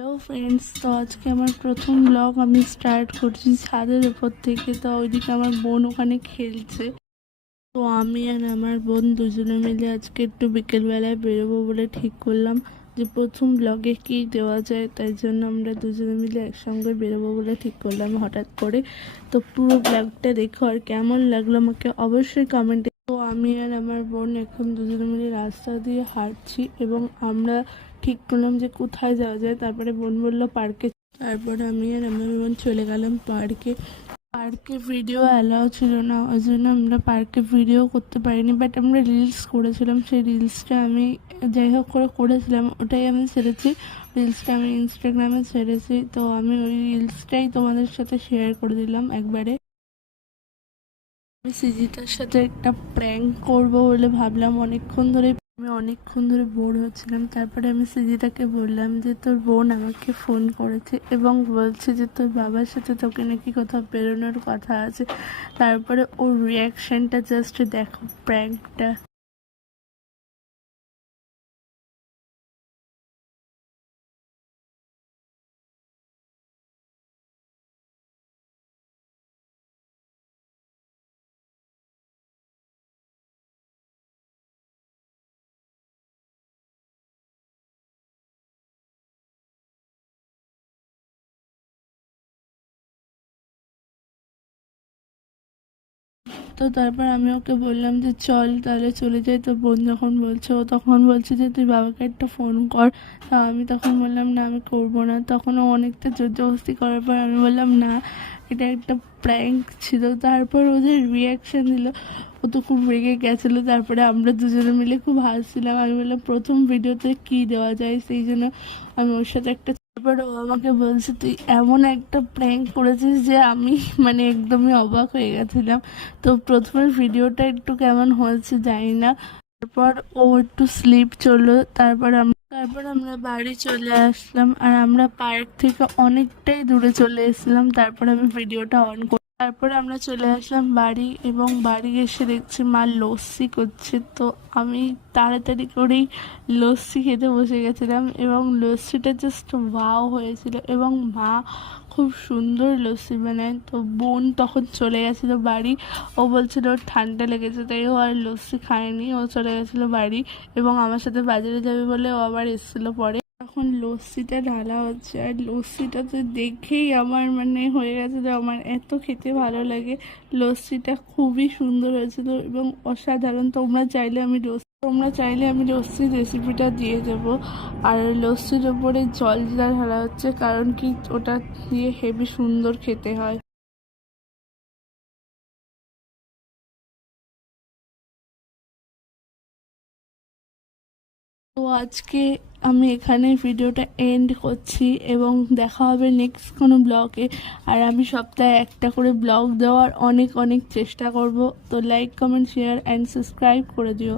Hello friends, তো আজকে আমার প্রথম ব্লগ আমি স্টার্ট করছি ছাদের উপর থেকে। তো ওইদিকে আমার বোন ওখানে খেলছে। তো আমি আর আমার বোন দুজনে মিলে আজকে একটু বিকেলবেলায় বেরোবো বলে ঠিক করলাম যে প্রথম ব্লগে কী দেওয়া যায়, তাই জন্য আমরা দুজনে মিলে একসঙ্গে বেরোবো বলে ঠিক করলাম হঠাৎ করে। তো পুরো ব্লগটা দেখো, আর কেমন লাগলো আমাকে অবশ্যই কমেন্টে। তো আমি আর আমার বোন এখন দুজনে মিলে রাস্তা দিয়ে হাঁটছি এবং আমরা ঠিক করলাম যে কোথায় যাওয়া যায়। তারপরে বোন বললো পার্কে। তারপরে আমি আর আমার বোন চলে গেলাম পার্কে। পার্কে ভিডিও অ্যালাউ ছিল না, ওই জন্য আমরা পার্কে ভিডিও করতে পারিনি, বাট আমরা রিলস করেছিলাম। সেই রিলসটা আমি যাই হোক করে করেছিলাম, ওটাই আমি ছেড়েছি। রিলসটা আমি ইনস্টাগ্রামে ছেড়েছি, তো আমি ওই রিলসটাই তোমাদের সাথে শেয়ার করে দিলাম একবারে। আমি সৃজিতার সাথে একটা প্র্যাঙ্ক করব বলে ভাবলাম। আমি অনেকক্ষণ ধরে বোর হচ্ছিলাম। তারপরে আমি সৃজিতাকে বললাম যে তোর বোন আমাকে ফোন করেছে এবং বলছে যে তোর বাবার সাথে তোকে নাকি কোথাও বেরোনোর কথা আছে। তারপরে ওর রিয়াকশানটা জাস্ট দেখো, প্র্যাঙ্কটা। তো তারপর আমি ওকে বললাম যে চল তাহলে চলে যাই। তো বোন যখন বলছে, ও তখন বলছে যে তুই বাবাকে একটা ফোন কর। তা আমি তখন বললাম না, আমি করবো না। তখন ও অনেকটা জোরজবস্তি করার পর আমি বললাম না, এটা একটা প্র্যাঙ্ক ছিল। তারপর ওদের রিয়াকশান দিল, ও তো খুব রেগে গেছিলো। তারপরে আমরা দুজনে মিলে খুব হাসছিলাম। আমি বললাম প্রথম ভিডিওতে কী দেওয়া যায়, সেই জন্য আমি ওর সাথে একটা। তারপরে ও আমাকে বলছে তুই এমন একটা প্র্যাঙ্ক করেছিস যে আমি মানে একদমই অবাক হয়ে গেছিলাম। তো প্রথমে ভিডিওটা একটু কেমন হয়েছে জানি না। তারপর ও একটু স্লিপ চললো। তারপর আমরা বাড়ি চলে আসলাম, আর আমরা পার্ক থেকে অনেকটাই দূরে চলে এসেছিলাম। তারপর আমি ভিডিওটা অন করি। তারপরে আমরা চলে আসলাম বাড়ি, এবং বাড়ি এসে দেখছি মা লস্যি করছে। তো আমি তাড়াতাড়ি করেই লস্যি খেতে বসে গেছিলাম, এবং লস্যিটা জাস্ট ওয়াও হয়েছিল, এবং মা খুব সুন্দর লস্যি বানায়। তো বোন তখন চলে গেছিলো বাড়ি। ও বলছিল ওর ঠান্ডা লেগেছে, তাই ও আর লস্যি খায়নি, ও চলে গেছিলো বাড়ি। এবং আমার সাথে বাজারে যাবে বলে ও আবার এসেছিলো পরে। এখন লস্যিটা ঢালা হচ্ছে, আর লস্যিটা তো দেখেই আমার মানে হয়ে গেছে যে আমার এত খেতে ভালো লাগে। লস্যিটা খুবই সুন্দর হয়েছিল এবং অসাধারণ। তোমরা চাইলে আমি লস্যির রেসিপিটা দিয়ে দেবো। আর লস্যির ওপরে জল ঢালা হচ্ছে, কারণ কি ওটা দিয়ে হেভি সুন্দর খেতে হয়। তো আজকে আমি এখানে ভিডিওটা এন্ড করছি, এবং দেখা হবে নেক্সট কোনো ব্লগে। আর আমি সপ্তাহে একটা করে ব্লগ দেওয়ার অনেক অনেক চেষ্টা করব। তো like, comment, share and subscribe করে দিও।